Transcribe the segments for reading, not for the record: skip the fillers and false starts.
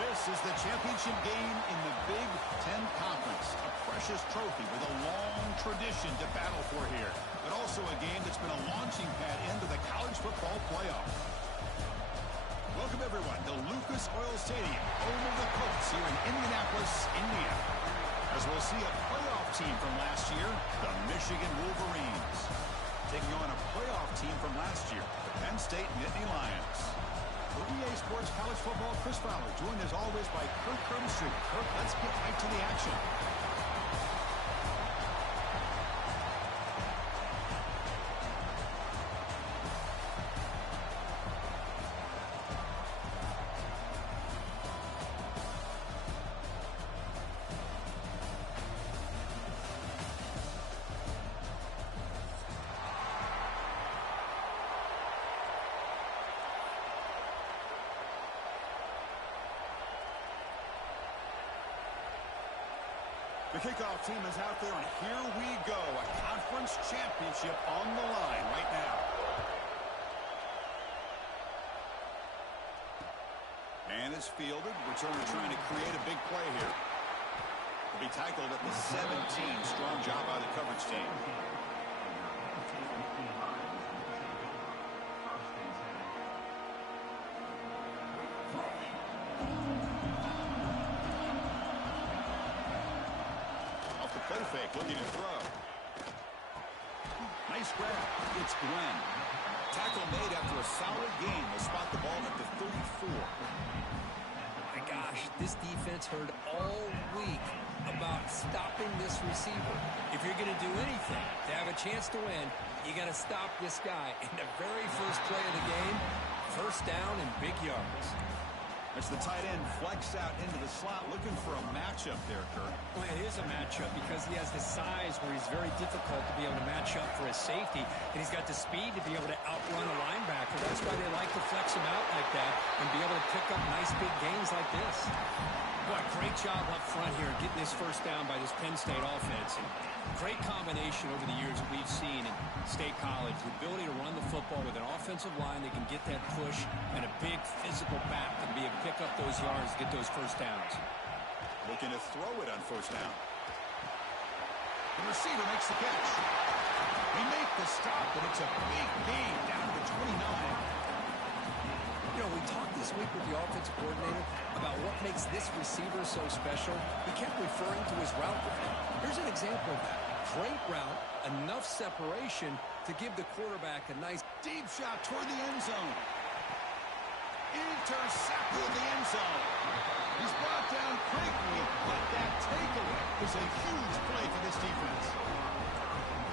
This is the championship game in the Big Ten Conference. A precious trophy with a long tradition to battle for here. But also a game that's been a launching pad into the college football playoff. Welcome, everyone, to Lucas Oil Stadium, home of the Colts here in Indianapolis, Indiana. As we'll see a playoff team from last year, the Michigan Wolverines, taking on a playoff team from last year, the Penn State Nittany Lions. For EA Sports College Football, Chris Fowler, joined as always by Kirk Crumbstreet. Kirk, let's get right to the action. The kickoff team is out there, and here we go. A conference championship on the line right now. And is fielded. Returner trying to create a big play here. Will be tackled at the 17. Strong job by the coverage team. Play fake, looking to throw. Nice grab. It's Glenn. Tackle made after a solid game. Will spot the ball at the 34. My gosh, this defense heard all week about stopping this receiver. If you're going to do anything to have a chance to win, you got to stop this guy. In the very first play of the game, first down and big yards. As the tight end flex out into the slot, looking for a matchup there, Kirk. Well, it is a matchup because he has the size where he's very difficult to be able to match up for his safety, and he's got the speed to be able to outrun a linebacker. That's why they like to flex him out like that and be able to pick up nice big gains like this. Boy, great job up front here getting this first down by this Penn State offense. And great combination over the years that we've seen in State College. The ability to run the football with an offensive line that can get that push and a big physical back that can be able to pick up those yards, get those first downs. Looking to throw it on first down. The receiver makes the catch. They make the stop, but it's a big gain down to 29. You know, we talked this week with the offensive coordinator about what makes this receiver so special. He kept referring to his route running. Here's an example of that. Great route, enough separation to give the quarterback a nice deep shot toward the end zone. Intercepted in the end zone. He's brought down quickly, but that takeaway is a huge play for this defense.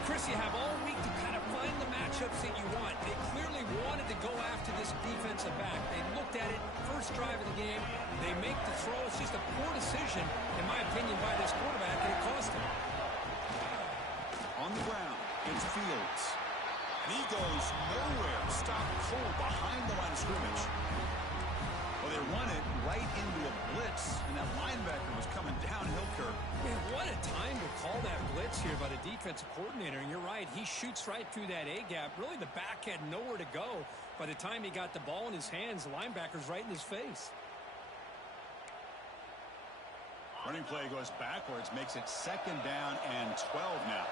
Chris, you have all week to kind of find the matchups that you want. They clearly wanted to go after this defensive back. They looked at it, first drive of the game. They make the throw. It's just a poor decision, in my opinion, by this quarterback, and it cost him. On the ground, it's Fields. And he goes nowhere. Stopped cold behind the line of scrimmage. Well, they run it right into a blitz, and that linebacker was coming downhill, Kirk. Man, what a time to call that blitz here by the defensive coordinator. And you're right, he shoots right through that A-gap. Really, the back had nowhere to go. By the time he got the ball in his hands, the linebacker's right in his face. Running play goes backwards, makes it second down and 12 now.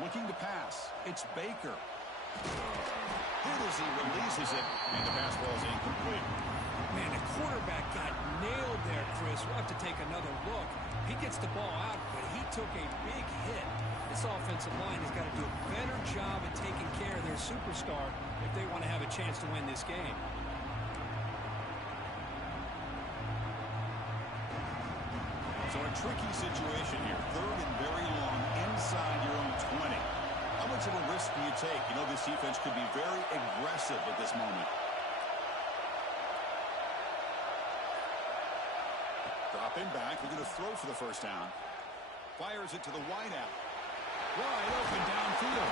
Looking to pass. It's Baker. Good as he releases it, and the pass ball is incomplete. Man, the quarterback got nailed there, Chris. We'll have to take another look. He gets the ball out, but he took a big hit. This offensive line has got to do a better job at taking care of their superstar if they want to have a chance to win this game. So a tricky situation here. Third and very long inside your own 20. How much of a risk do you take? You know this defense could be very aggressive at this moment. Dropping back. They're going to throw for the first down. Fires it to the wideout. Wide open downfield.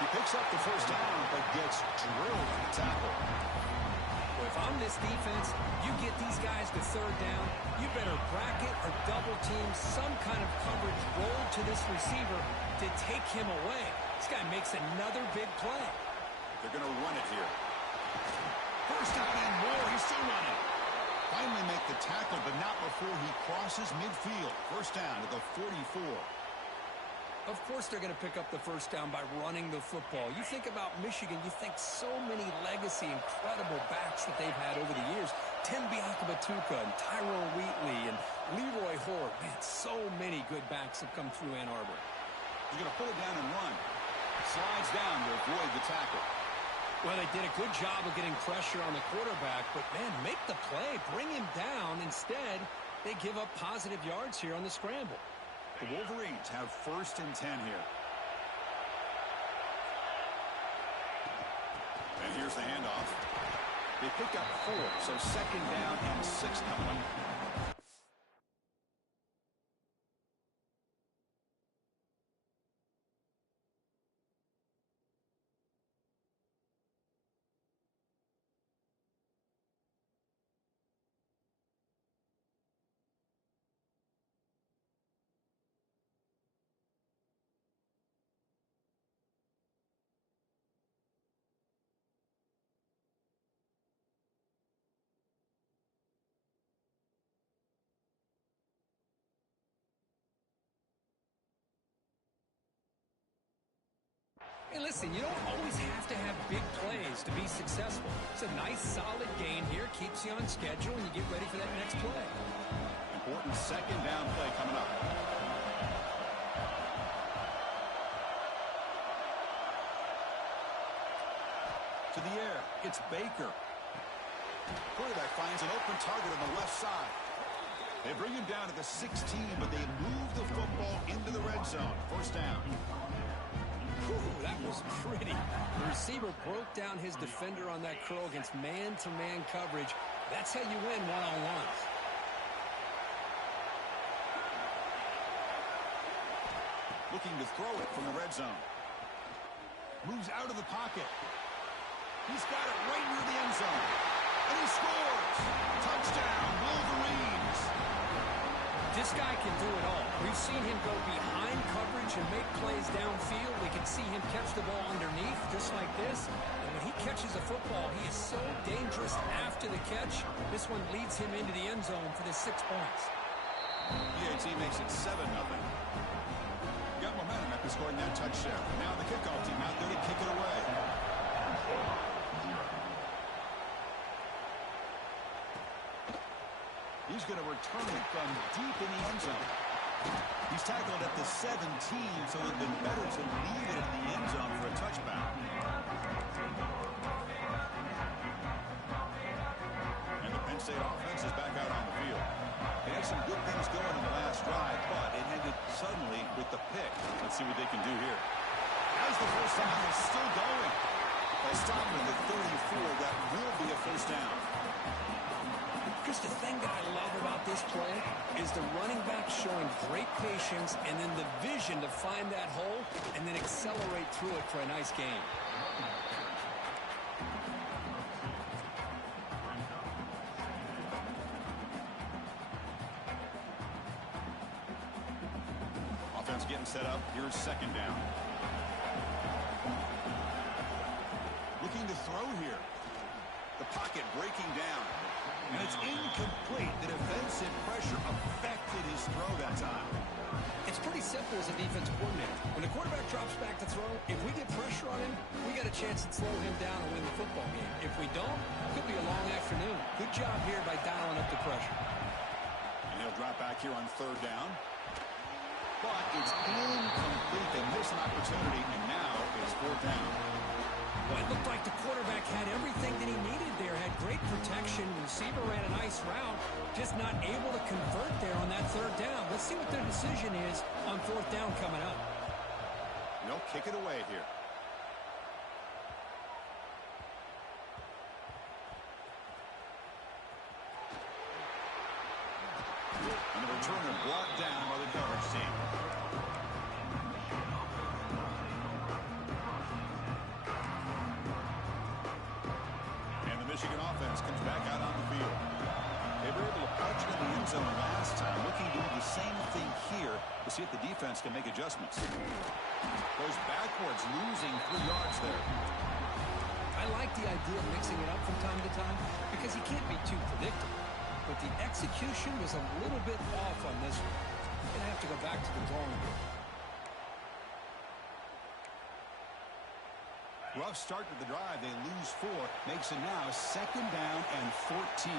He picks up the first down, but gets drilled in the tackle. Well, if I'm this defense, you get these guys to third down, you better bracket or double team some kind of coverage roll to this receiver to take him away. This guy makes another big play. They're going to run it here. First down and more. He's still running. Finally make the tackle, but not before he crosses midfield. First down to the 44. Of course they're going to pick up the first down by running the football. You think about Michigan, you think so many legacy, incredible backs that they've had over the years. Tim Biakabatuka and Tyrone Wheatley and Leroy Horde. Man, so many good backs have come through Ann Arbor. He's going to pull it down and run. Slides down to avoid the tackle. Well, they did a good job of getting pressure on the quarterback, but, man, make the play. Bring him down. Instead, they give up positive yards here on the scramble. The Wolverines have 1st and 10 here. And here's the handoff. They pick up 4, so 2nd down and 6 coming. Hey, listen, you don't always have to have big plays to be successful. It's a nice, solid gain here, keeps you on schedule, and you get ready for that next play. Important 2nd down play coming up. To the air, it's Baker. Quarterback finds an open target on the left side. They bring him down to the 16, but they move the football into the red zone. First down. Ooh, that was pretty. The receiver broke down his defender on that curl against man-to-man coverage. That's how you win one-on-ones. Looking to throw it from the red zone. Moves out of the pocket. He's got it right near the end zone. And he scores! Touchdown, Wolverines! This guy can do it all. We've seen him go behind coverage and make plays downfield. We can see him catch the ball underneath, just like this. And when he catches a football, he is so dangerous after the catch. This one leads him into the end zone for the 6 points. PAT makes it 7-0. Got momentum after scoring that touchdown. Now the kickoff team out there to kick it away. He's going to return it from deep in the end zone. He's tackled at the 17, so it would have been better to leave it in the end zone for a touchback. And the Penn State offense is back out on the field. They had some good things going in the last drive, but it ended suddenly with the pick. Let's see what they can do here. As the first down is still going. They'll stop at the 34. That will be a first down. Just the thing that I love about this play is the running back showing great patience and then the vision to find that hole and then accelerate through it for a nice gain. Offense getting set up. Here's 2nd down. Looking to throw here. The pocket breaking down. And it's incomplete. The defensive pressure affected his throw that time. It's pretty simple as a defense coordinator. When the quarterback drops back to throw, if we get pressure on him, we got a chance to slow him down and win the football game. If we don't, it could be a long afternoon. Good job here by dialing up the pressure. And he'll drop back here on 3rd down. But it's incomplete. They miss an opportunity, and now it's 4th down. Well, it looked like the quarterback had everything that he needed there, had great protection. The receiver ran a nice route, just not able to convert there on that 3rd down. Let's see what their decision is on 4th down coming up. They'll kick it away here. And the returner brought down by the coverage team. Michigan offense comes back out on the field. They were able to punch it in the end zone last time, looking to do the same thing here to see if the defense can make adjustments. Goes backwards, losing 3 yards there. I like the idea of mixing it up from time to time because you can't be too predictable. But the execution was a little bit off on this one. You're going to have to go back to the drawing board. Rough start to the drive. They lose 4. Makes it now 2nd down and 14.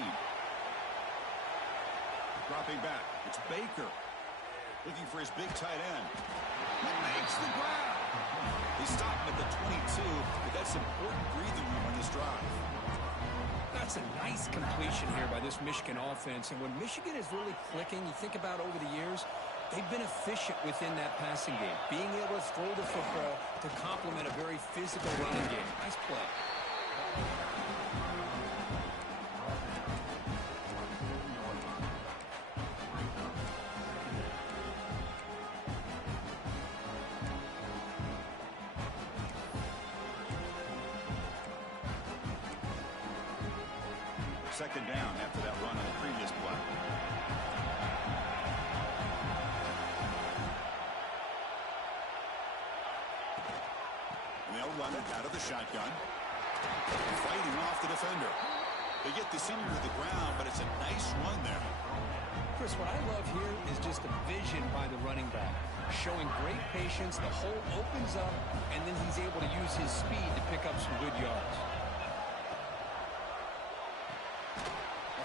Dropping back. It's Baker. Looking for his big tight end. He makes the grab. They stop him at the 22, but that's important breathing room on this drive. That's a nice completion here by this Michigan offense. And when Michigan is really clicking, you think about over the years, they've been efficient within that passing game. Being able to throw the football to complement a very physical running game. Nice play. Second down after that run on the previous play. And they'll run it out of the shotgun. Fighting off the defender. They get the senior to the ground, but it's a nice run there. Chris, what I love here is just the vision by the running back. Showing great patience, the hole opens up, and then he's able to use his speed to pick up some good yards.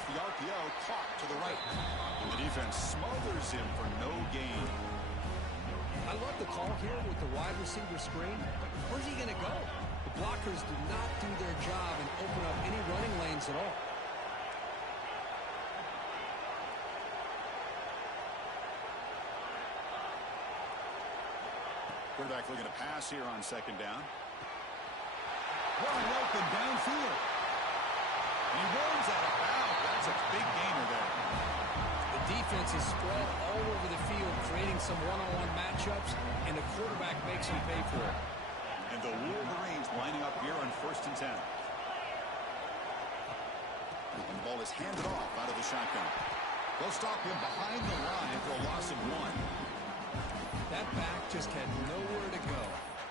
The RPO caught to the right. And the defense smothers him for no gain. I love the call here with the wide receiver screen. Where's he going to go? The blockers do not do their job and open up any running lanes at all. Quarterback looking to pass here on 2nd down. Wide open downfield. He runs out of bounds. That's a big gainer there. The defense is spread all over the field, creating some one-on-one matchups, and the quarterback makes him pay for it. And the Wolverines lining up here on 1st and 10. And the ball is handed off out of the shotgun. They'll stop him behind the line for a loss of 1. That back just had nowhere to go.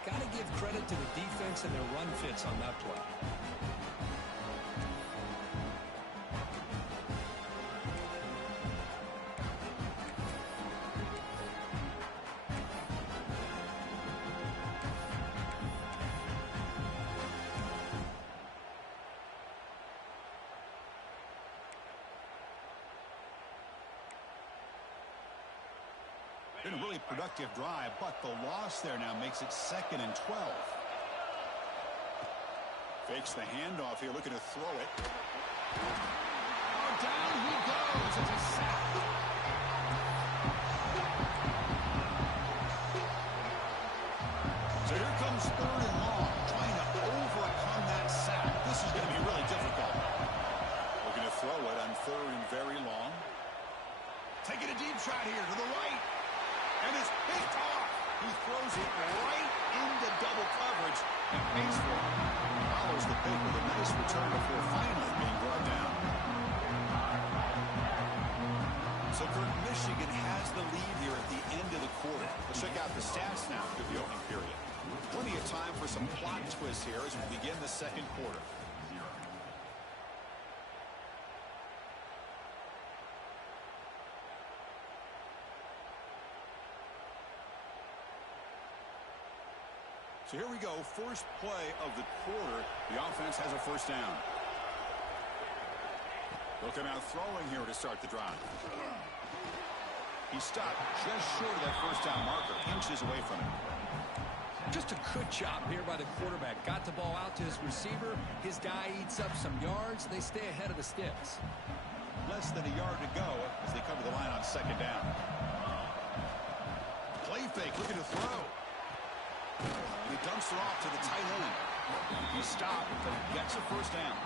Got to give credit to the defense and their run fits on that play. Been a really productive drive, but the loss there now makes it 2nd and 12. Fakes the handoff here, looking to throw it. Oh, down he goes. It's a sack. So here comes 3rd and long, trying to overcome that sack. This is going to be really difficult. Looking to throw it on 3rd and very long. Taking a deep shot here to the right. And it's picked off. He throws it right into double coverage and pays for it. Follows the pick with a nice return before finally being brought down. So Kirk, Michigan has the lead here at the end of the quarter. Let's check out the stats now through the opening period. Plenty of time for some plot twists here as we begin the 2nd quarter. So here we go, first play of the quarter. The offense has a 1st down. They'll come out throwing here to start the drive. He stopped just short of that 1st down marker, inches away from it. Just a good job here by the quarterback. Got the ball out to his receiver. His guy eats up some yards. They stay ahead of the sticks. Less than a yard to go as they cover the line on 2nd down. Play fake, looking to throw. He dumps it off to the tight end. He stopped, but he gets a 1st down.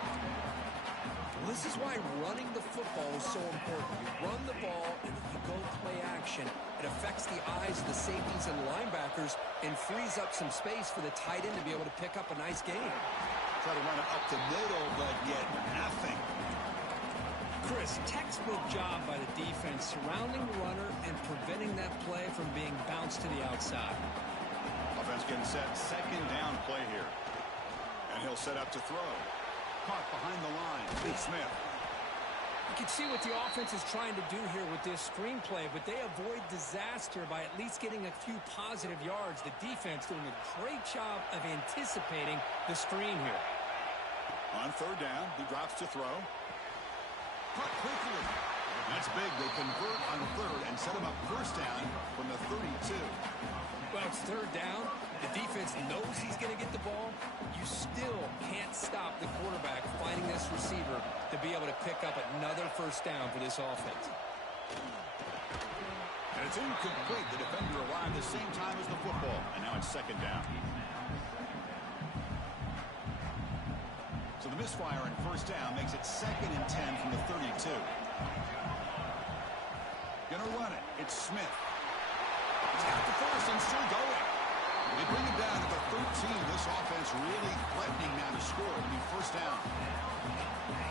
Well, this is why running the football is so important. You run the ball, and then you go play action. It affects the eyes of the safeties and linebackers and frees up some space for the tight end to be able to pick up a nice game. Try to run it up the middle, but yet nothing. Chris, textbook job by the defense surrounding the runner and preventing that play from being bounced to the outside. He's getting set. Second down play here. And he'll set up to throw. Caught behind the line. It's Smith. You can see what the offense is trying to do here with this screenplay, but they avoid disaster by at least getting a few positive yards. The defense doing a great job of anticipating the screen here. On third down, he drops to throw. Cut quickly. That's big. They convert on third and set him up first down from the 32. Well, it's third down. The defense knows he's going to get the ball. You still can't stop the quarterback finding this receiver to be able to pick up another first down for this offense. And it's incomplete. The defender arrived the same time as the football. And now it's second down. So the misfire in first down makes it 2nd and 10 from the 32. Gonna run it. It's Smith. He's got the first and still going. They bring it down to the 13. This offense really threatening now to score. It'll be first down.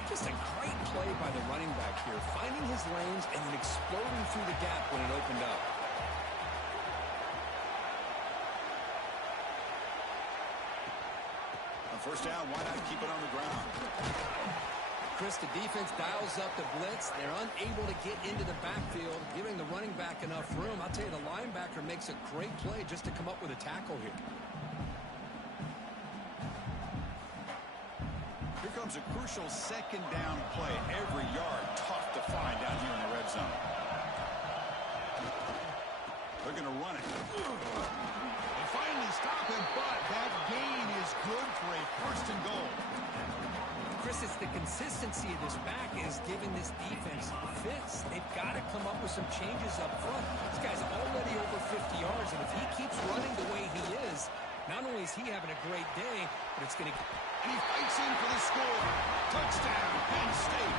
Just a great play by the running back here, finding his lanes and then exploding through the gap when it opened up. On first down, why not keep it on the ground? Chris, the defense dials up the blitz. They're unable to get into the backfield, giving the running back enough room. I'll tell you, the linebacker makes a great play just to come up with a tackle here. Here comes a crucial second down play. Every yard tough to find down here in the red zone. They're going to run it. They finally stop him, but that gain is good for a first and goal. Chris, it's the consistency of this back is giving this defense fits. They've got to come up with some changes up front. This guy's already over 50 yards, and if he keeps running the way he is, not only is he having a great day, but it's going to... And he fights in for the score. Touchdown, Penn State.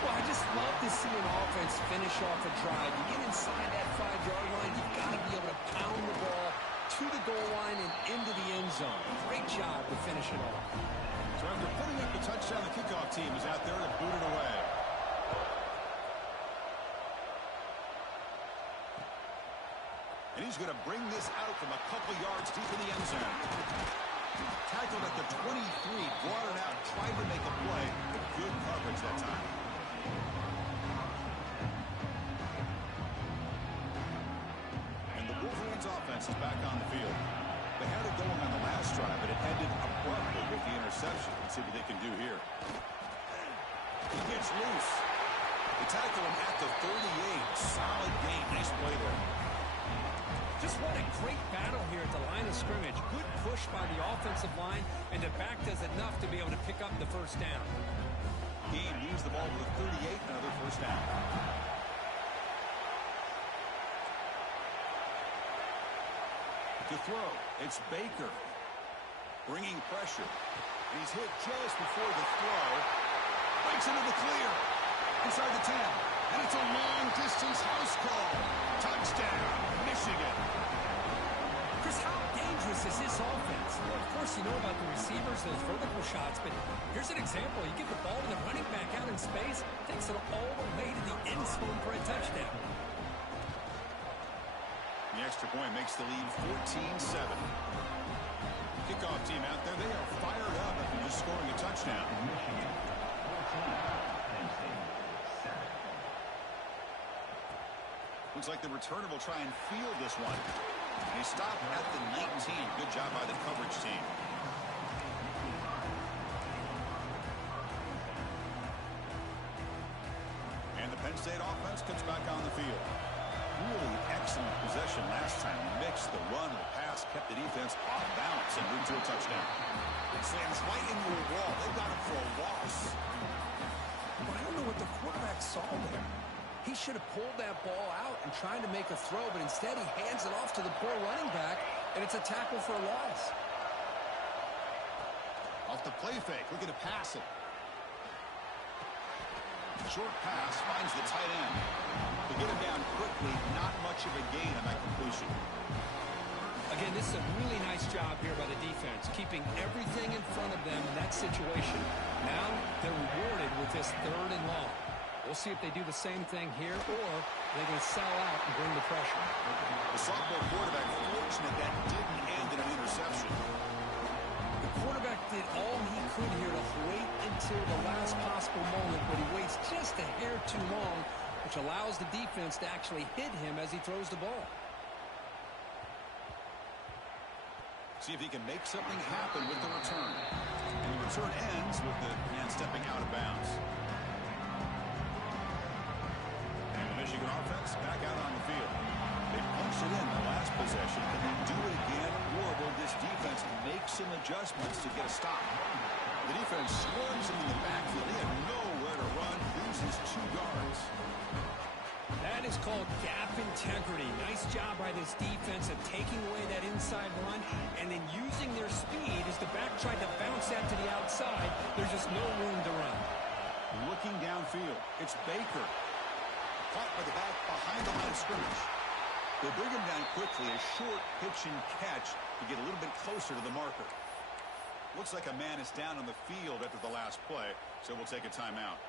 Well, I just love to see an offense finish off a drive. You get inside that 5-yard line, you've got to be able to pound the ball to the goal line and into the end zone. Great job to finish it off. So after putting up the touchdown, the kickoff team is out there to boot it away. And he's going to bring this out from a couple yards deep in the end zone. Tackled at the 23, brought it out, tried to make a play, but good coverage that time. And the Wolverines offense is back on the field. They had it going on the last drive, but it ended abruptly with the interception. Let's see what they can do here. He gets loose. They tackle him at the 38. Solid gain. Nice play there. Just what a great battle here at the line of scrimmage. Good push by the offensive line, and the back does enough to be able to pick up the first down. Gain moves the ball to the 38. Another first down. To throw, it's Baker. Bringing pressure. And he's hit just before the throw. Breaks into the clear. Inside the 10. And it's a long-distance house call. Touchdown, Michigan. Chris, how dangerous is this offense? Well, of course, you know about the receivers, those vertical shots, but here's an example. You get the ball to the running back out in space, takes it all the way to the end zone for a touchdown. The extra point makes the lead 14-7. Kickoff team out there, they are fired up after just scoring a touchdown. Looks like the returner will try and field this one. And he stopped at the 19. Good job by the coverage team. And the Penn State offense comes back on the field. Really excellent possession last time. Mixed the run with pass, kept the defense off balance and moved to a touchdown. It slams right into a wall. They got him for a loss. Well, I don't know what the quarterback saw there. He should have pulled that ball out and tried to make a throw, but instead he hands it off to the poor running back, and it's a tackle for a loss. Off the play fake, looking to pass it. Short pass finds the tight end. To get him down quickly, not much of a gain on that completion. Again, this is a really nice job here by the defense, keeping everything in front of them in that situation. Now they're rewarded with this 3rd and long. We'll see if they do the same thing here, or they're going to sell out and bring the pressure. The sophomore quarterback fortunate that didn't end in an interception. The quarterback did all he could here to wait until the last possible moment, but he waits just a hair too long, which allows the defense to actually hit him as he throws the ball. See if he can make something happen with the return. And the return ends with the man stepping out of bounds. And the Michigan offense back out on the field. They punched it in the last possession. Can they do it again, or will this defense make some adjustments to get a stop? The defense swarms him in the backfield. He had nowhere to run. Loses 2 yards. That is called gap integrity. Nice job by this defense of taking away that inside run and then using their speed as the back tried to bounce that to the outside. There's just no room to run. Looking downfield, it's Baker. Caught by the back behind the line of scrimmage. They bring him down quickly, a short pitch and catch to get a little bit closer to the marker. Looks like a man is down on the field after the last play, so we'll take a timeout.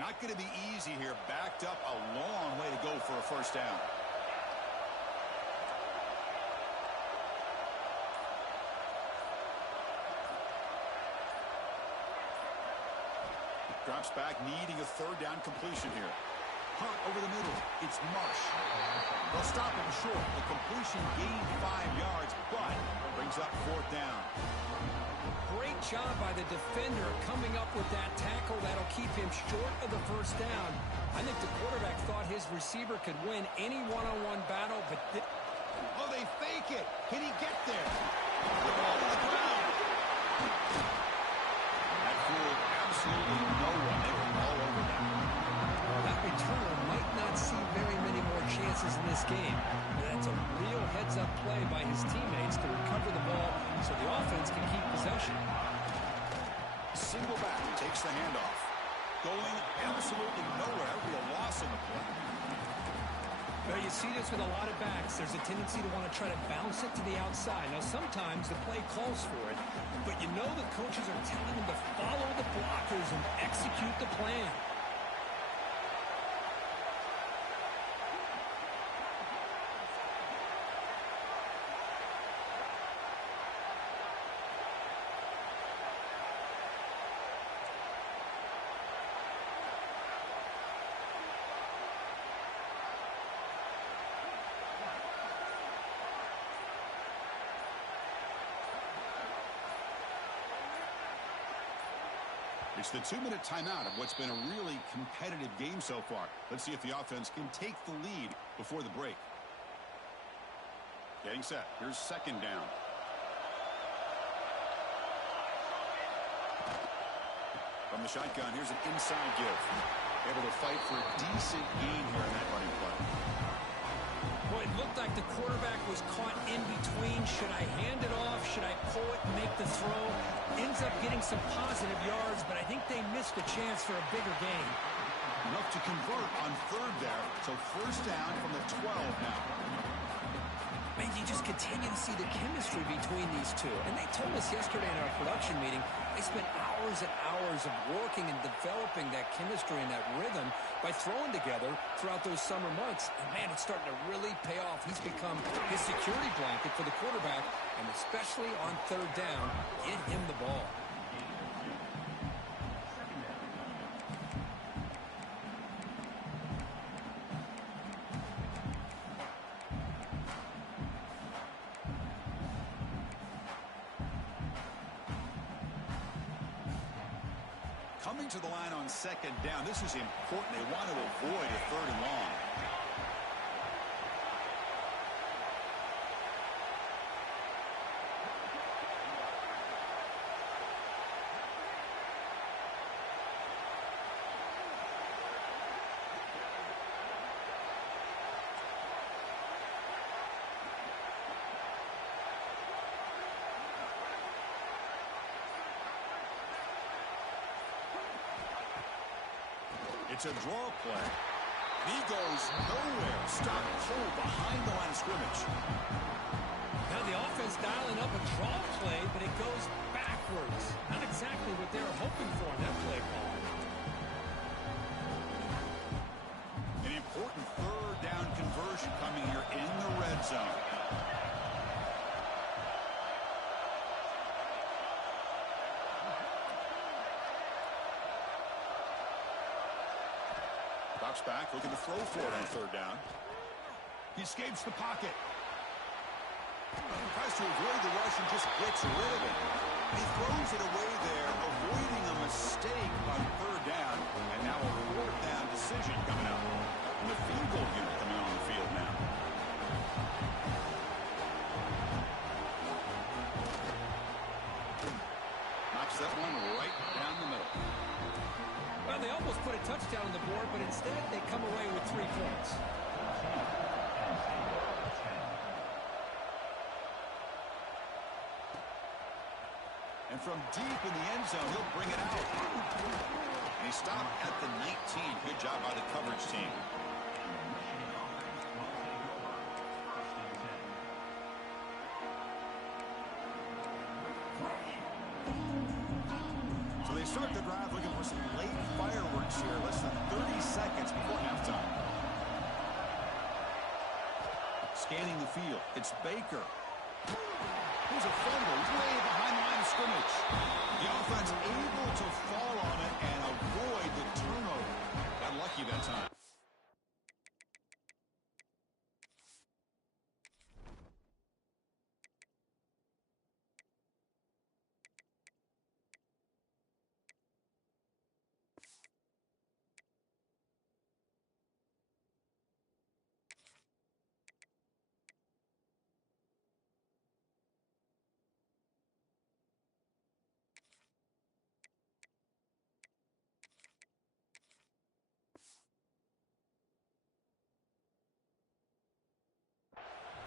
Not going to be easy here. Backed up a long way to go for a first down. Drops back, needing a 3rd down completion here. Hunt over the middle. It's Marsh. They'll stop him short. The completion gained 5 yards, but brings up 4th down. Great job by the defender coming up with that tackle. That'll keep him short of the first down. I think the quarterback thought his receiver could win any one-on-one battle, but... Oh, they fake it. Can he get there? The ball to the ground. That fooled absolutely no one. They were all over that. Well, that returner might not see very many more chances in this game. But that's a real heads-up play by his teammates to recover the ball so the offense can keep possession. Single back takes the handoff. Going absolutely nowhere. That would be a loss in the play. Well, you see this with a lot of backs. There's a tendency to want to try to bounce it to the outside. Now, sometimes the play calls for it, but you know the coaches are telling them to follow the blockers and execute the plan. It's the 2-minute timeout of what's been a really competitive game so far. Let's see if the offense can take the lead before the break. Getting set. Here's 2nd down. From the shotgun, here's an inside give. Able to fight for a decent gain here in that running play. Well, it looked like the quarterback was caught in between. Should I hand it off? Should I pull it and make the throw? Ends up getting some positive yards, but I think they missed a chance for a bigger gain. Enough to convert on 3rd there. So 1st down from the 12 now. Man, you just continue to see the chemistry between these two. And they told us yesterday in our production meeting, they spent hours and hours of working and developing that chemistry and that rhythm by throwing together throughout those summer months. And, man, it's starting to really pay off. He's become his security blanket for the quarterback, and especially on 3rd down, get him the ball. Coming to the line on 2nd down. This is important. They want to avoid a 3rd and long. It's a draw play. He goes nowhere. Stopped cold behind the line of scrimmage. Now the offense dialing up a draw play, but it goes backwards. backwards. Not exactly what they were hoping for in that play call. An important third down conversion coming here in the red zone. Drops back, looking to throw for it on third down. He escapes the pocket. Tries to avoid the rush and just gets rid of it. He throws it away there, avoiding a mistake on third down. And now a fourth down decision coming up. And the field goal unit coming on the field now. Knocks that one right down the middle. Well, they almost put a touchdown on the board, but instead they come away with 3 points. And from deep in the end zone, he'll bring it out. And he stopped at the 19. Good job by the coverage team. So they start the drive looking for some late fireworks here. Less than 30 seconds before halftime. Scanning the field. It's Baker. There's a fumble way behind the line of scrimmage. The offense able to fall on it and avoid the turnover. Got lucky that time.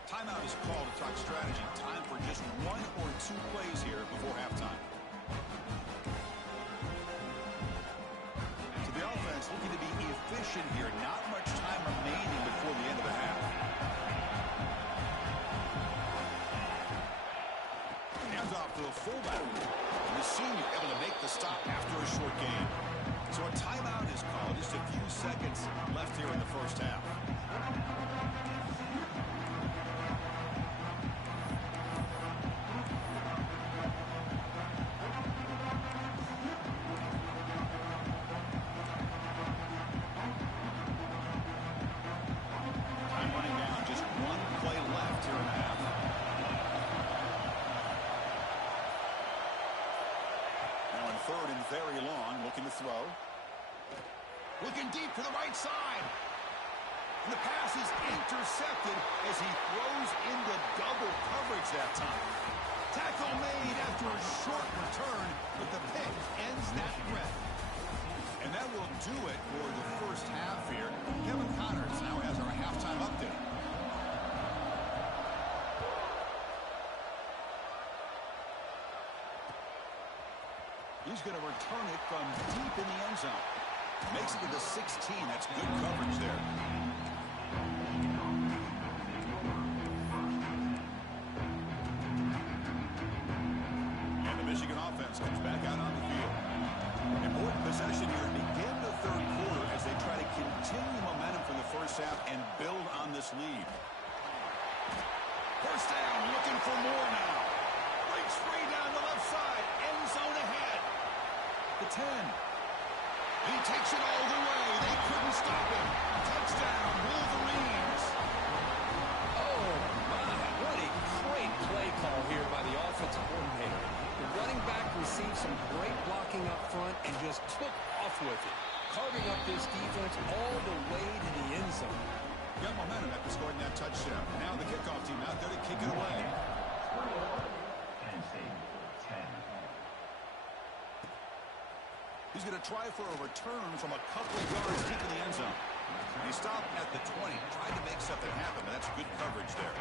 Timeout is called to talk strategy. Time for just 1 or 2 plays here before halftime. So the offense looking to be efficient here. Not much time remaining before the end of the half. Hands off to the fullback. And the senior able to make the stop after a short game. So a timeout is called. Just a few seconds left here in the first half. Third and very long, looking to throw. Looking deep to the right side. And the pass is intercepted as he throws into double coverage that time. Tackle made after a short return, but the pick ends that threat. And that will do it for the first half here. Kevin Connors now has our halftime update. He's going to return it from deep in the end zone. Makes it to the 16. That's good coverage there. And the Michigan offense comes back out on the field. Important possession here to begin the third quarter as they try to continue momentum from the first half and build on this lead. First down, looking for more now. Breaks free down the left side. End zone ahead. The 10. He takes it all the way. They couldn't stop him. Touchdown, Wolverines. Oh, my. What a great play call here by the offensive coordinator. The running back received some great blocking up front and just took off with it, carving up this defense all the way to the end zone. Got momentum after scoring that touchdown. Now the kickoff team out there to kick it away. He's going to try for a return from a couple of yards deep in the end zone. And he stopped at the 20, tried to make something happen, but that's good coverage there.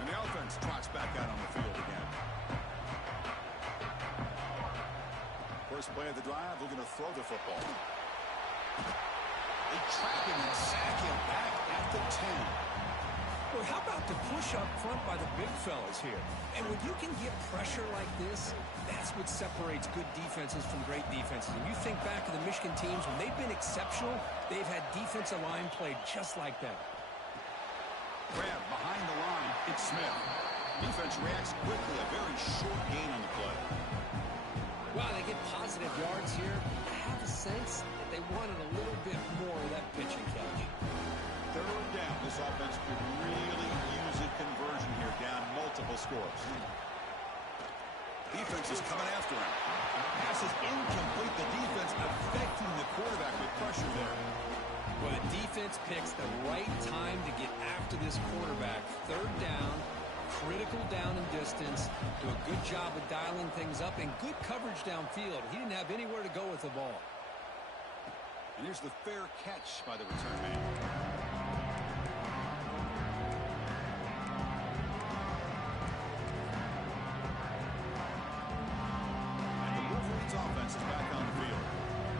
And the offense trots back out on the field again. First play of the drive, looking to throw the football. They trap him and sack him back at the 10. Well, how about the push up front by the big fellas here? And when you can get pressure like this, that's what separates good defenses from great defenses. And you think back to the Michigan teams, when they've been exceptional, they've had defensive line played just like that. Grab behind the line. It's Smith. Defense reacts quickly. A very short gain on the play. Wow, they get positive yards here. I have a sense that they wanted a little bit more of that pitch and catch. Third down. This offense could really use a conversion here, down multiple scores. Defense is coming after him. Pass is incomplete. The defense affecting the quarterback with pressure there. Well, the defense picks the right time to get after this quarterback. Third down, critical down and distance. Do a good job of dialing things up and good coverage downfield. He didn't have anywhere to go with the ball. And here's the fair catch by the return man. Offense is back on the field.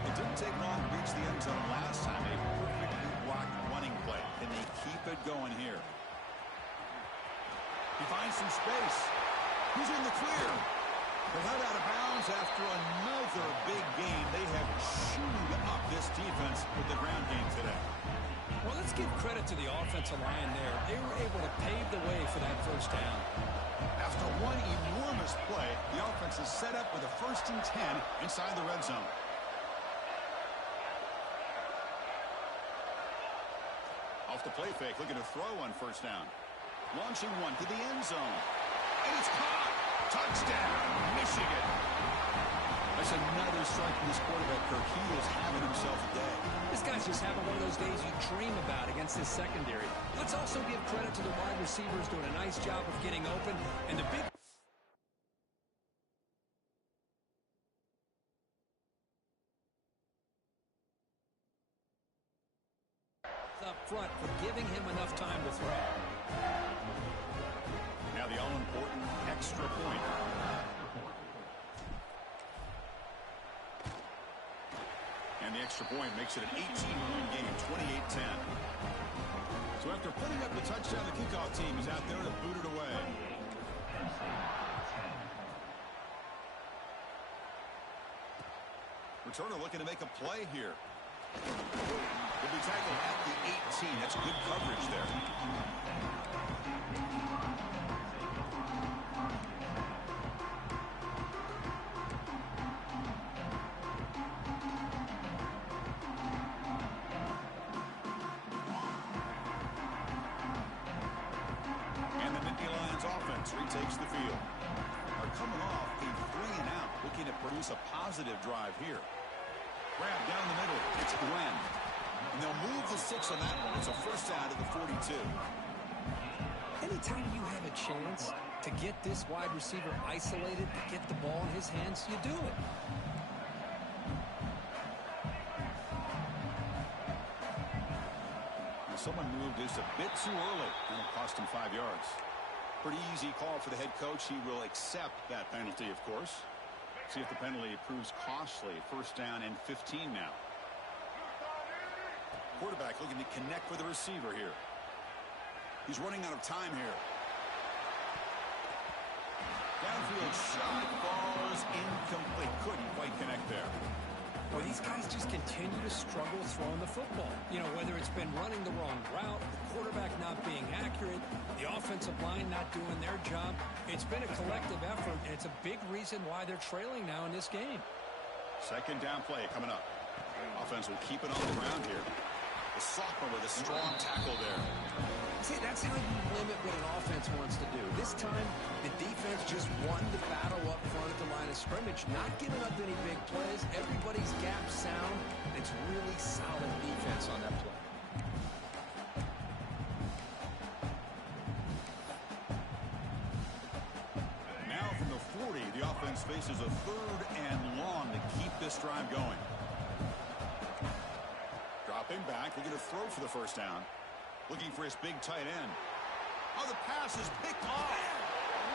It didn't take long to reach the end zone last time. A perfectly blocked running play. Can they keep it going here? He finds some space. He's in the clear. But not out of bounds after another big gain. They have chewed up this defense with the ground game today. Well, let's give credit to the offensive line there. They were able to pave the way for that first down. After one enormous play, the offense is set up with a 1st and 10 inside the red zone. Off the play fake, looking to throw on 1st down. Launching one to the end zone. And it's caught. Touchdown, Michigan. That's another strike from this quarterback, Kirk. He is having himself a day. This guy's just having one of those days you dream about against this secondary. Let's also give credit to the wide receivers doing a nice job of getting open. And the big up front for giving him enough time to throw. Now the all-important extra point. And the extra point makes it an 18-point game, 28-10. So after putting up the touchdown, the kickoff team is out there to boot it away. Returner looking to make a play here. Will be tackled at the 18. That's good coverage there. Retakes the field. Are coming off a 3-and-out, looking to produce a positive drive here. Grab down the middle. It's Glenn. And they'll move the 6 on that one. It's a 1st down to the 42. Anytime you have a chance to get this wide receiver isolated, to get the ball in his hands, you do it. Now someone moved this a bit too early, and it cost him 5 yards. Pretty easy call for the head coach. He will accept that penalty, of course. See if the penalty proves costly. 1st down and 15 now. Quarterback looking to connect with the receiver here. He's running out of time here. Downfield shot falls incomplete. Couldn't quite connect there. Well, these guys just continue to struggle throwing the football. You know, whether it's been running the wrong route, the quarterback not being accurate, the offensive line not doing their job. It's been a collective effort, and it's a big reason why they're trailing now in this game. 2nd down play coming up. Offense will keep it on the ground here. The sophomore with a strong tackle there. See, that's how you limit what an offense wants to do. This time, the defense just won the battle up front at the line of scrimmage, not giving up any big plays. Everybody's gap sound. It's really solid defense on that play. Now from the 40, the offense faces a 3rd and long to keep this drive going. Dropping back, looking to throw for the 1st down. Looking for his big tight end. Oh, the pass is picked off.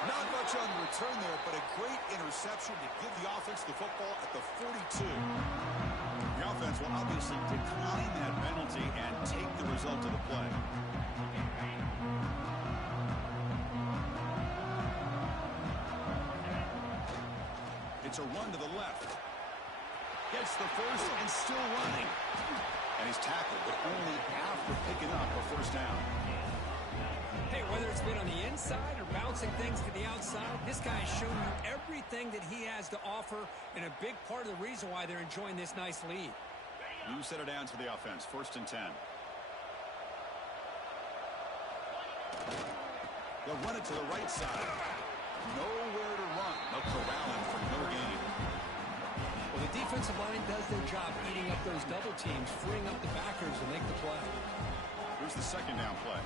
Not much on the return there, but a great interception to give the offense the football at the 42. The offense will obviously decline that penalty and take the result of the play. It's a run to the left. Gets the first and still running. And he's tackled, but only after picking up a first down. Hey, whether it's been on the inside or bouncing things to the outside, this guy has shown you everything that he has to offer, and a big part of the reason why they're enjoying this nice lead. New setter down to the offense, 1st and 10. They'll run it to the right side. Nowhere to run. They'll corral him for no gain. Well, the defensive line does their job eating up those double teams, freeing up the backers to make the play. Here's the 2nd down play.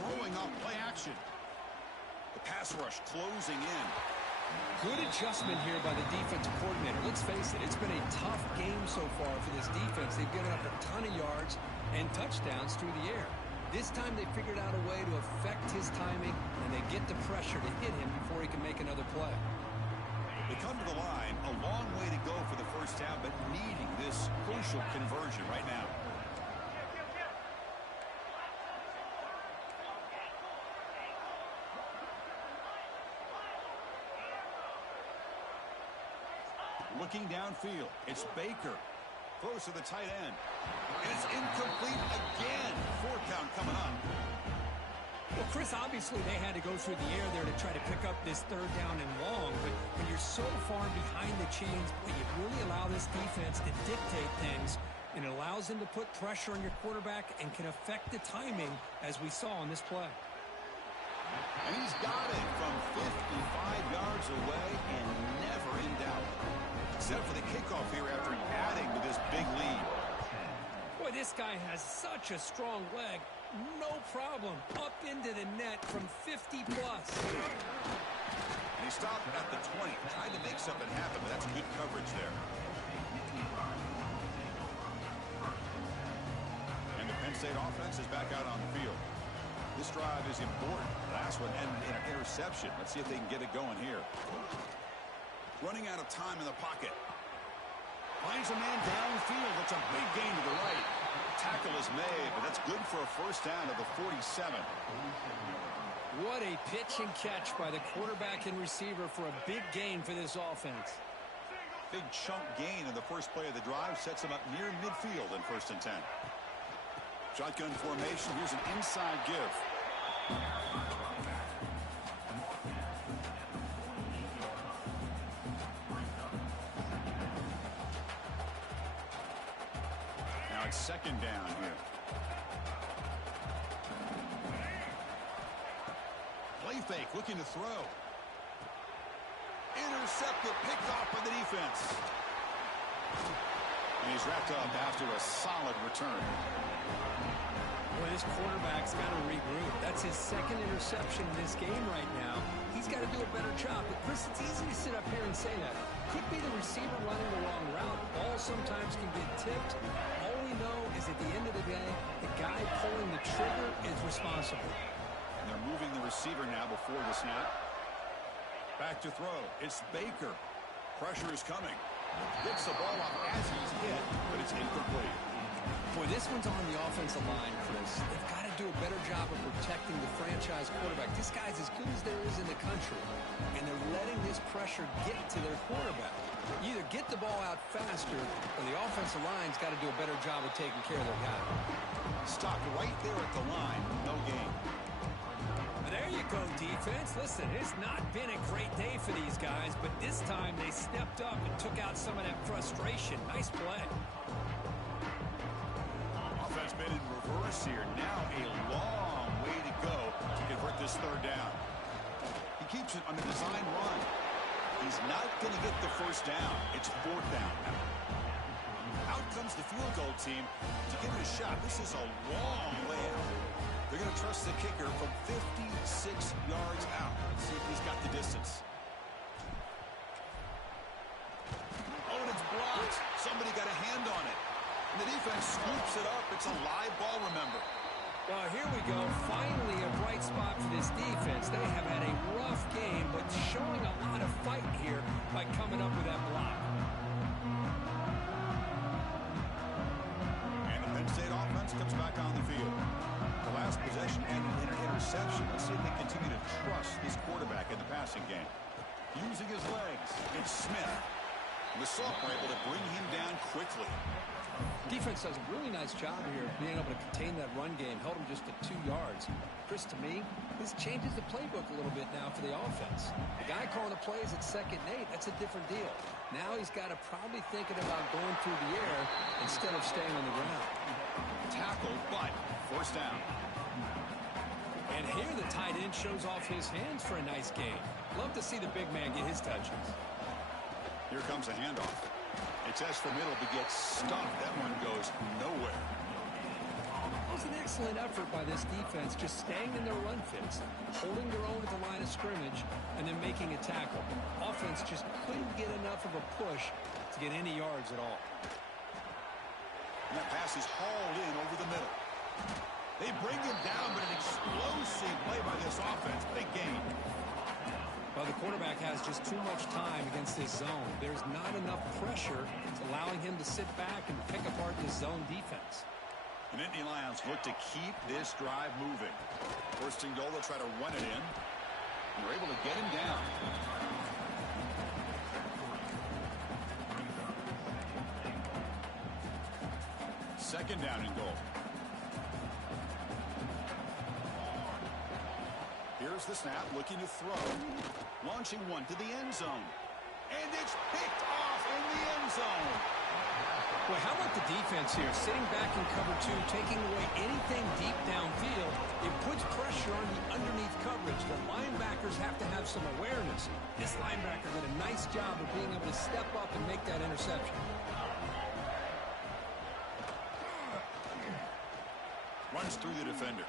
Throwing off play action. The pass rush closing in. Good adjustment here by the defensive coordinator. Let's face it, it's been a tough game so far for this defense. They've given up a ton of yards and touchdowns through the air. This time they figured out a way to affect his timing, and they get the pressure to hit him before he can make another play. They come to the line, a long way to go for the first down, but needing this crucial conversion right now. Looking downfield, it's Baker. Throws to the tight end. And it's incomplete again. 4th count coming up. Well, Chris, obviously they had to go through the air there to try to pick up this 3rd down and long. But when you're so far behind the chains, boy, you really allow this defense to dictate things. And it allows them to put pressure on your quarterback and can affect the timing, as we saw on this play. And he's got it from 55 yards away and never in doubt. Set for the kickoff here after adding to this big lead. Boy, this guy has such a strong leg. No problem. Up into the net from 50+. And he stopped at the 20. Tried to make something happen, but that's good coverage there. And the Penn State offense is back out on the field. This drive is important. The last one ended in an interception. Let's see if they can get it going here. Running out of time in the pocket. Finds a man downfield. It's a big gain to the right. Tackle is made, but that's good for a first down at the 47. What a pitch and catch by the quarterback and receiver for a big gain for this offense. Big chunk gain in the first play of the drive sets him up near midfield in 1st and 10. Shotgun formation. Here's an inside give. Now it's 2nd down here. Play fake, looking to throw. Intercepted, picked off by the defense. And he's wrapped up after a solid return. Boy, this quarterback's got to regroup. That's his 2nd interception in this game right now. He's got to do a better job. But, Chris, it's easy to sit up here and say that. Could be the receiver running the wrong route. Ball sometimes can get tipped. All we know is at the end of the day, the guy pulling the trigger is responsible. And they're moving the receiver now before the snap. Back to throw. It's Baker. Pressure is coming. Gets the ball off as he's hit, but it's incomplete. Boy, this one's on the offensive line, Chris. They've got to do a better job of protecting the franchise quarterback. This guy's as good as there is in the country, and they're letting this pressure get to their quarterback. You either get the ball out faster, or the offensive line's got to do a better job of taking care of their guy. Stopped right there at the line. No gain. There you go, defense. Listen, it's not been a great day for these guys, but this time they stepped up and took out some of that frustration. Nice play. Offense been in reverse here. Now a long way to go to convert this 3rd down. He keeps it on the design run. He's not going to get the first down. It's 4th down. Out comes the field goal team to give it a shot. This is a long way out. They're going to trust the kicker from 56 yards out. Let's see if he's got the distance. Oh, and it's blocked. Somebody got a hand on it. And the defense scoops it up. It's a live ball, remember. Well, here we go. Finally a bright spot for this defense. They have had a rough game, but showing a lot of fight here by coming up with that block. And the Penn State offense comes back on the field. The last possession interception. Let's see if they continue to trust this quarterback in the passing game. Using his legs, it's Smith. And the Soft were able to bring him down quickly. Defense does a really nice job here of being able to contain that run game. Held him just to 2 yards. Chris, to me, this changes the playbook a little bit now for the offense. The guy calling the plays at 2nd and 8, that's a different deal. Now he's got to probably thinking about going through the air instead of staying on the ground. Tackle, but first down. And here the tight end shows off his hands for a nice gain. Love to see the big man get his touches. Here comes a handoff. It's S for middle, but gets stuffed. That one goes nowhere. It was an excellent effort by this defense, just staying in their run fits, holding their own at the line of scrimmage, and then making a tackle. Offense just couldn't get enough of a push to get any yards at all. And that pass is hauled in over the middle. They bring him down, but an explosive play by this offense. Big gain. Well, the quarterback has just too much time against this zone. There's not enough pressure allowing him to sit back and pick apart this zone defense. And Indy Lions look to keep this drive moving. First and goal, they'll try to run it in. And they're able to get him down. Second down and goal. Here's the snap, looking to throw. Launching one to the end zone. And it's picked off in the end zone. Well, how about the defense here? Sitting back in cover 2, taking away anything deep downfield. It puts pressure on the underneath coverage. The linebackers have to have some awareness. This linebacker did a nice job of being able to step up and make that interception. Runs through the defender.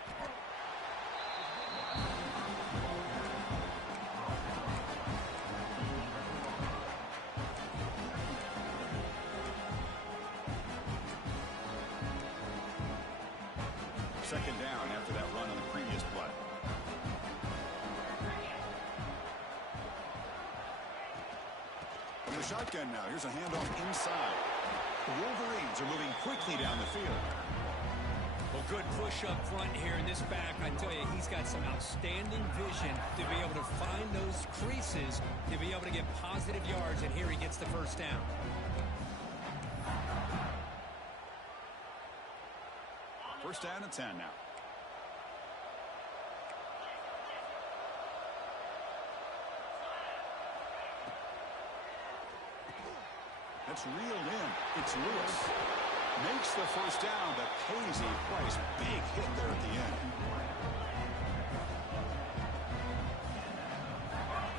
Second down after that run on the previous play. From the shotgun now, here's a handoff inside. The Wolverines are moving quickly down the field. Well, good push up front here in this back. I tell you, he's got some outstanding vision to be able to find those creases, to be able to get positive yards, and here he gets the first down. First down and 10 now. That's reeled in. It's Lewis. Makes the first down, but pays a price. Big hit there at the end.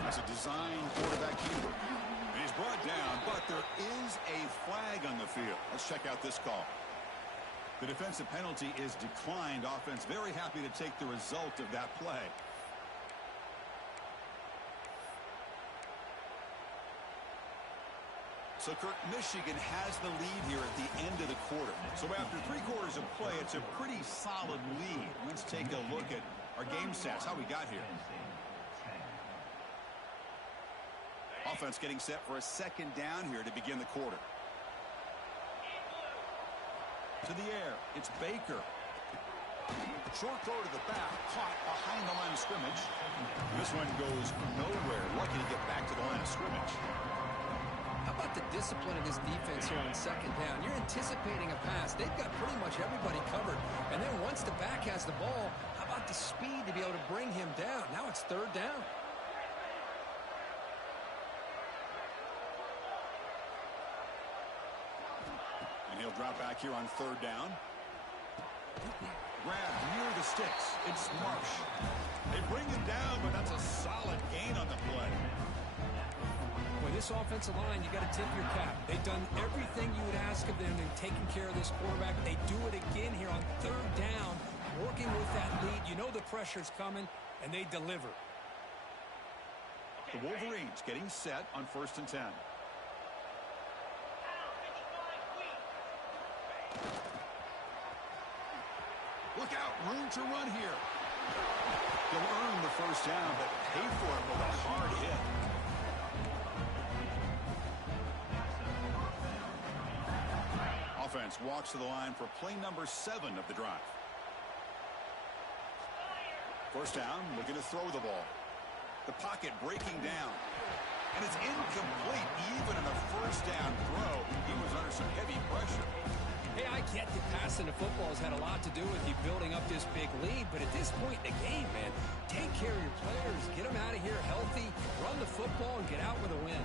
That's a design quarterback keeper. And he's brought down, but there is a flag on the field. Let's check out this call. The defensive penalty is declined. Offense very happy to take the result of that play. So, Kirk, Michigan has the lead here at the end of the quarter. So after 3 quarters of play, it's a pretty solid lead. Let's take a look at our game stats, how we got here. Offense getting set for a second down here to begin the quarter. To the air, it's Baker. Short throw to the back, caught behind the line of scrimmage. This one goes nowhere. Lucky to get back to the line of scrimmage. How about the discipline of this defense here on second down? You're anticipating a pass. They've got pretty much everybody covered. And then once the back has the ball, how about the speed to be able to bring him down? Now it's third down. And he'll drop back here on third down. Grab near the sticks. It's Marsh. They bring him down, but that's a solid gain on the play. Well, this offensive line, you got to tip your cap. They've done everything you would ask of them in taking care of this quarterback. They do it again here on third down, working with that lead. You know the pressure's coming, and they deliver. The Wolverines getting set on first and 10. Look out, room to run here. They'll earn the first down, but pay for it with a hard hit. Offense walks to the line for play number 7 of the drive. First down, looking to throw the ball. The pocket breaking down. And it's incomplete. Even in a first down throw, he was under some heavy pressure. Hey, I get that passing the football has had a lot to do with you building up this big lead, but at this point in the game, man, take care of your players, get them out of here healthy, run the football, and get out with a win.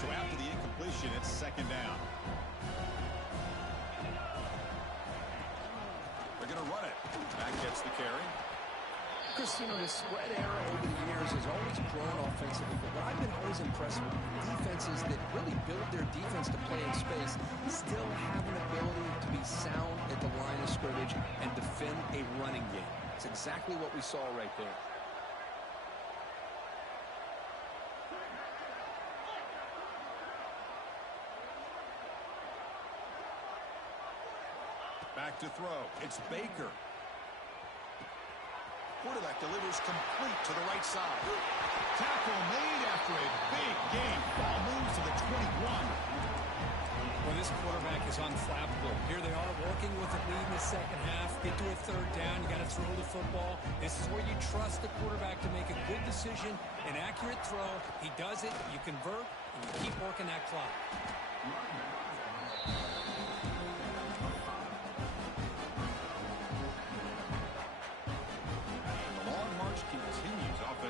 So after the incompletion, it's second down. They're going to run it. Back gets the carry. Chris, you know, the spread era over the years has always grown offensively, but what I've been always impressed with defenses that really build their defense to play in space still have an ability to be sound at the line of scrimmage and defend a running game. It's exactly what we saw right there. Back to throw. It's Baker. Quarterback delivers complete to the right side. Tackle made after a big gain. Ball moves to the 21. Well, this quarterback is unflappable. Here they are working with a lead in the second half. Get to a third down. You got to throw the football. This is where you trust the quarterback to make a good decision, an accurate throw. He does it. You convert, and you keep working that clock.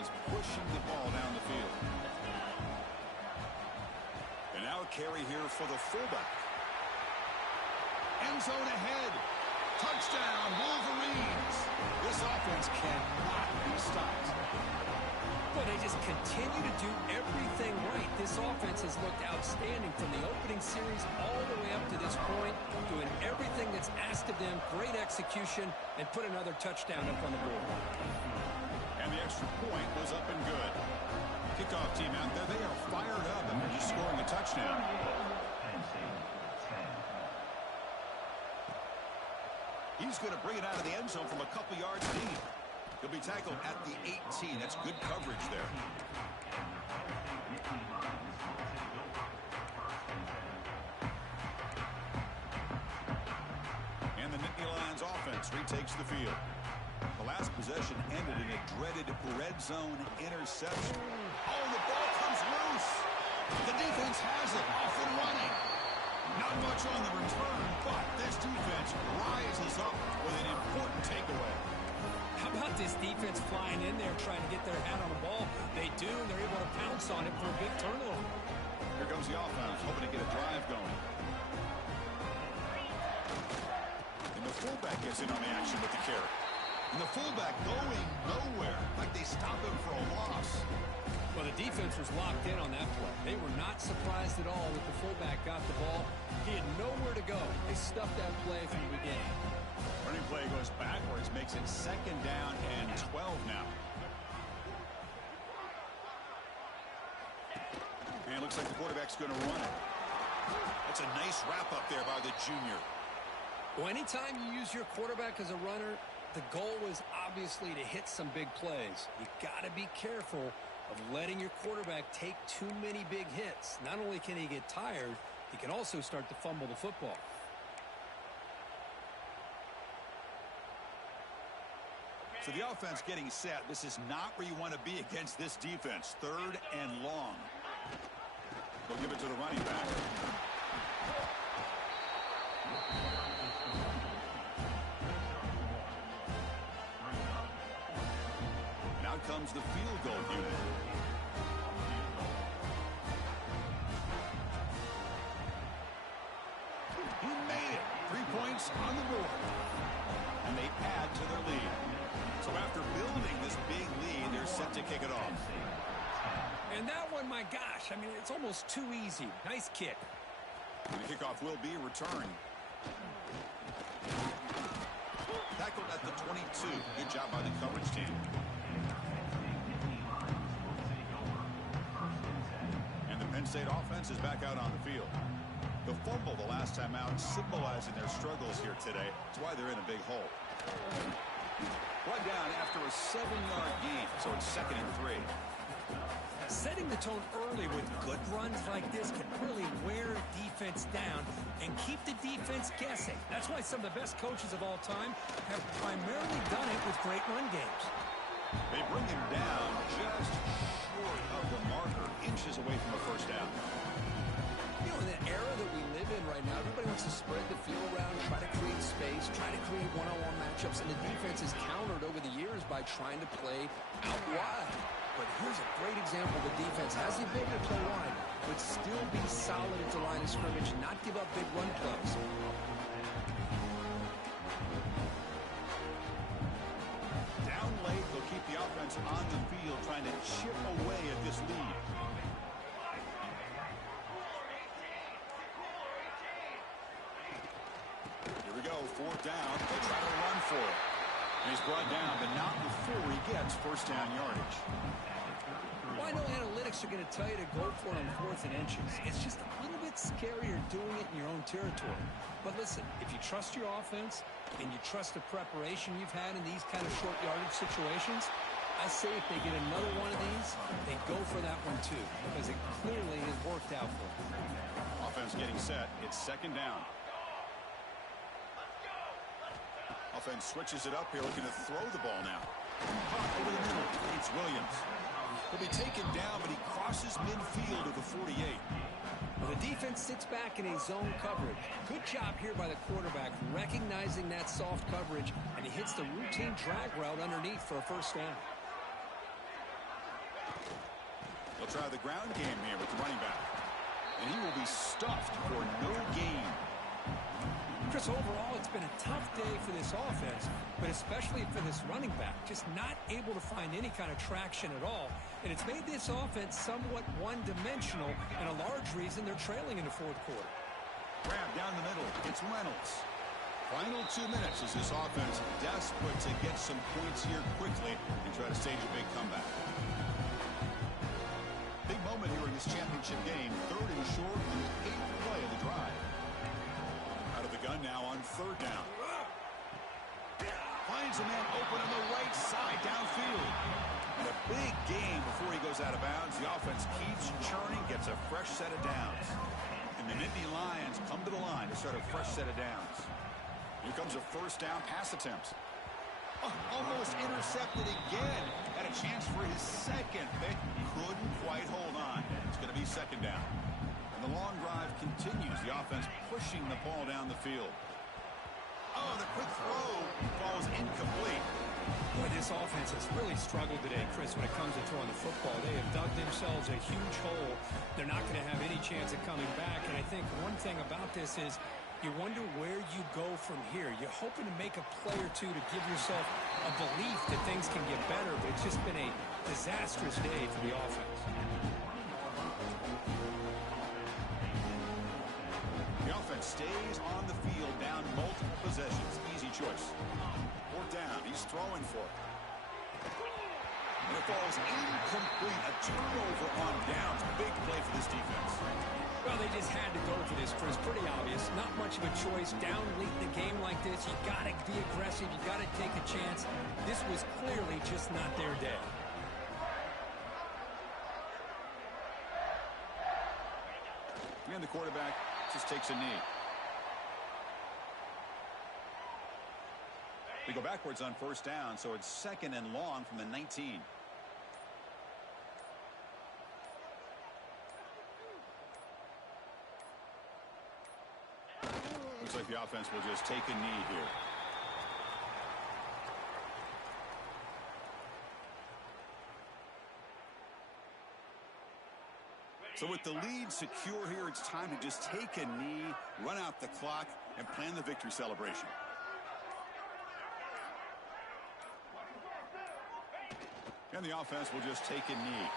Pushing the ball down the field. And now a carry here for the fullback. End zone ahead. Touchdown, Wolverines. This offense cannot be stopped. Well, they just continue to do everything right. This offense has looked outstanding from the opening series all the way up to this point, doing everything that's asked of them, great execution, and put another touchdown up on the board. And the extra point was up and good. Kickoff team out there, they are fired up and they're just scoring a touchdown. He's going to bring it out of the end zone from a couple yards deep. He'll be tackled at the 18. That's good coverage there. And the Nittany Lions offense retakes the field. The last possession ended in a dreaded red zone interception. Oh, the ball comes loose. The defense has it off and running. Not much on the return, but this defense rises up with an important takeaway. How about this defense flying in there trying to get their hat on the ball? They do, and they're able to pounce on it for a big turnover. Here comes the offense, hoping to get a drive going. And the fullback gets in on the action with the carry. And the fullback going nowhere, like they stopped him for a loss. Well, the defense was locked in on that play. They were not surprised at all that the fullback got the ball. He had nowhere to go. They stuffed that play from the beginning. Running play goes backwards, makes it second down and 12 now. And it looks like the quarterback's going to run it. That's a nice wrap up there by the junior. Well, anytime you use your quarterback as a runner, the goal is obviously to hit some big plays. You got to be careful of letting your quarterback take too many big hits. Not only can he get tired, he can also start to fumble the football. So the offense getting set. This is not where you want to be against this defense. Third and long. They'll give it to the running back. Now comes the field goal unit. He made it. 3 points on the board. And they add to their lead. So after building this big lead, they're set to kick it off. And that one, my gosh, I mean, it's almost too easy. Nice kick. And the kickoff will be returned. Tackled at the 22. Good job by the coverage team. And the Penn State offense is back out on the field. The fumble the last time out symbolizing their struggles here today. That's why they're in a big hole. One down after a 7-yard gain, so it's 2nd and 3. Setting the tone early with good runs like this can really wear defense down and keep the defense guessing. That's why some of the best coaches of all time have primarily done it with great run games. They bring him down just short of the marker, inches away from a first down. You know, in the era that we live in right now, everybody wants to spread the field around, try to create space, try to create one-on-one matchups, and the defense is countered over the years by trying to play out wide. But here's a great example. The defense has the ability to play wide, but still be solid at the line of scrimmage, not give up big run plays. Down late, they'll keep the offense on the field, trying to chip away at this lead. Here we go, fourth down. They'll try to run for it. And he's brought down, but not before he gets first down yardage. Well, I know analytics are going to tell you to go for it on 4th and inches. It's just a little bit scarier doing it in your own territory. But listen, if you trust your offense and you trust the preparation you've had in these kind of short yardage situations, I say if they get another one of these, they go for that one too, because it clearly has worked out for them. Offense getting set. It's second down. Offense switches it up here, looking to throw the ball now. Over the middle, it's Williams. He'll be taken down, but he crosses midfield of the 48. Well, the defense sits back in a zone coverage. Good job here by the quarterback, recognizing that soft coverage, and he hits the routine drag route underneath for a first down. They'll try the ground game here with the running back. And he will be stuffed for no gain. Chris, overall, it's been a tough day for this offense, but especially for this running back. Just not able to find any kind of traction at all. And it's made this offense somewhat one-dimensional, and a large reason they're trailing in the fourth quarter. Grab down the middle. It's Reynolds. Final 2 minutes as this offense desperate to get some points here quickly and try to stage a big comeback. Big moment here in this championship game. 3rd and short on the 8th play of the drive. Out of the gun now on 3rd down. Finds a man open on the right side downfield. And a big game before he goes out of bounds. The offense keeps churning, gets a fresh set of downs. And the Nittany Lions come to the line to start a fresh set of downs. Here comes a first down pass attempt. Oh, almost intercepted again. Had a chance for his second, but couldn't quite hold on. It's going to be second down. And the long drive continues. The offense pushing the ball down the field. Oh, the quick throw falls incomplete. Boy, this offense has really struggled today, Chris, when it comes to throwing the football. They have dug themselves a huge hole. They're not going to have any chance of coming back. And I think one thing about this is you wonder where you go from here. You're hoping to make a play or two to give yourself a belief that things can get better, but it's just been a disastrous day for the offense. The offense stays on the field down multiple possessions. Easy choice. 4th down. He's throwing for it. And it falls incomplete. A turnover on downs. Big play for this defense. Well, they just had to go for this, Chris. Pretty obvious. Not much of a choice. Down late in the game like this, you got to be aggressive. You got to take a chance. This was clearly just not their day. And the quarterback just takes a knee. They go backwards on first down, so it's 2nd and long from the 19. Looks like the offense will just take a knee here. So with the lead secure here, it's time to just take a knee, run out the clock, and plan the victory celebration. And the offense will just take a knee.